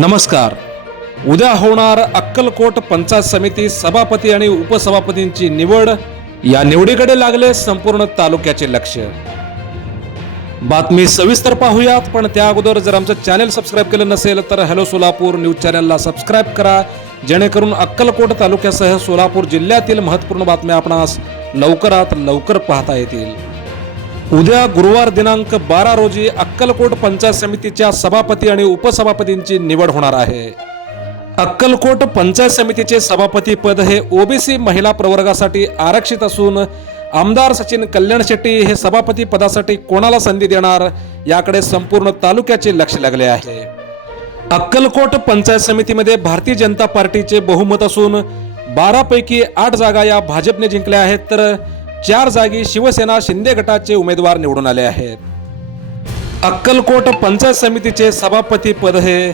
नमस्कार. उद्या होणार अक्कलकोट पंचायत समिती सभापती आणि उपसभापतींची निवड. या निवडीकडे लागले संपूर्ण तालुक्याचे लक्ष. बातमी सविस्तर पाहूयात, पण त्या अगोदर जर आमचं चॅनल सबस्क्राईब केलं नसेल तर हॅलो सोलापूर न्यूज चॅनलला सबस्क्राईब करा, जेणेकरून अक्कलकोट तालुक्यासह सोलापूर जिल्ह्यातील महत्त्वपूर्ण बातम्या आपणास लवकरात लवकर पाहता येतील. उद्या गुरुवार दिनांक 12 रोजी अक्कलकोट पंचायत समितीच्या सभापती आणि उपसभापतींची निवड होणार आहे. अक्कलकोट पंचायत समितीचे सभापती पद हे ओबीसी महिला प्रवर्गासाठी आरक्षित असून आमदार सचिन कल्याण शेट्टी हे सभापती पदासाठी कोणाला संधी देणार याकडे संपूर्ण तालुक्याचे लक्ष लागले आहे. अक्कलकोट पंचायत समितीमध्ये भारतीय जनता पार्टीचे बहुमत असून 12 पैकी 8 जागा या भाजपने जिंकल्या आहेत, तर 4 जागी शिवसेना शिंदे गटाचे उमेदवार निवडून आले आहेत. अक्कलकोट पंचायत समितीचे सभापती पद हे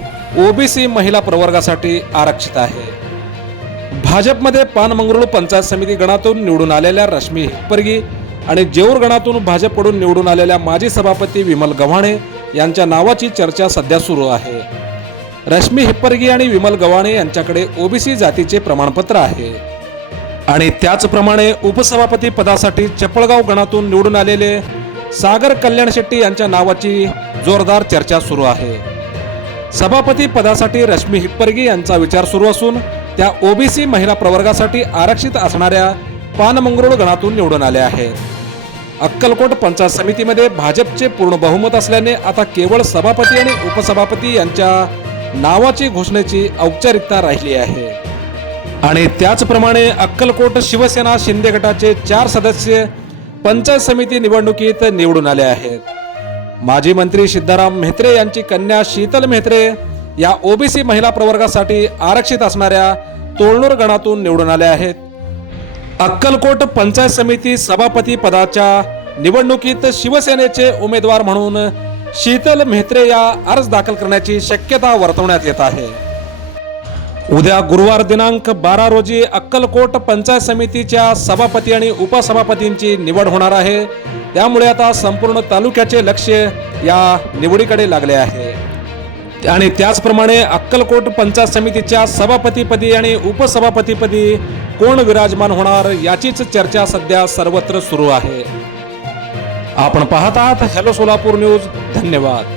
ओबीसी महिला प्रवर्गासाठी आरक्षित आहे. भाजपमध्ये पानमंगरुळ पंचायत समिती गणातून निवडून आलेल्या रश्मी हिप्परगी आणि जेऊर गणातून भाजपकडून निवडून आलेल्या माजी सभापती विमल गव्हाणे यांच्या नावाची चर्चा सध्या सुरू आहे. रश्मी हिप्परगी आणि विमल गव्हाणे यांच्याकडे ओबीसी जातीचे प्रमाणपत्र आहे. आणि त्याचप्रमाणे उपसभापती पदासाठी चपळगाव गणातून निवडून आलेले सागर कल्याण शेट्टी यांच्या नावाची जोरदार चर्चा सुरू आहे. सभापती पदासाठी रश्मी हिप्परगी यांचा विचार सुरू असून त्या ओबीसी महिला प्रवर्गासाठी आरक्षित असणाऱ्या पानमंगरुळ गणातून निवडून आल्या आहेत. अक्कलकोट पंचायत समितीमध्ये भाजपचे पूर्ण बहुमत असल्याने आता केवळ सभापती आणि उपसभापती यांच्या नावाची घोषणेची औपचारिकता राहिली आहे. आणि त्याचप्रमाणे अक्कलकोट शिवसेना शिंदे गटाचे 4 सदस्य पंचायत समिती निवडणुकीत निवडून आले आहेत. माजी मंत्री सिद्धाराम म्हेत्रे यांची कन्या शीतल म्हेत्रे या ओबीसी महिला प्रवर्गासाठी आरक्षित असणाऱ्या तोळनूर गणातून निवडून आल्या आहेत. अक्कलकोट पंचायत समिती सभापती पदाच्या निवडणुकीत शिवसेनेचे उमेदवार म्हणून शीतल म्हेत्रे या अर्ज दाखल करण्याची शक्यता वर्तवण्यात येत आहे. उद्या गुरुवार दिनांक 12 रोजी अक्कलकोट पंचायत समितीच्या सभापती आणि उपसभापतींची निवड होणार आहे. त्यामुळे आता संपूर्ण तालुक्याचे लक्ष या निवडीकडे लागले आहे. आणि त्याचप्रमाणे अक्कलकोट पंचायत समितीच्या सभापतीपदी आणि उपसभापतीपदी कोण विराजमान होणार याचीच चर्चा सध्या सर्वत्र सुरू आहे. आपण पाहत आहात हॅलो सोलापूर न्यूज. धन्यवाद.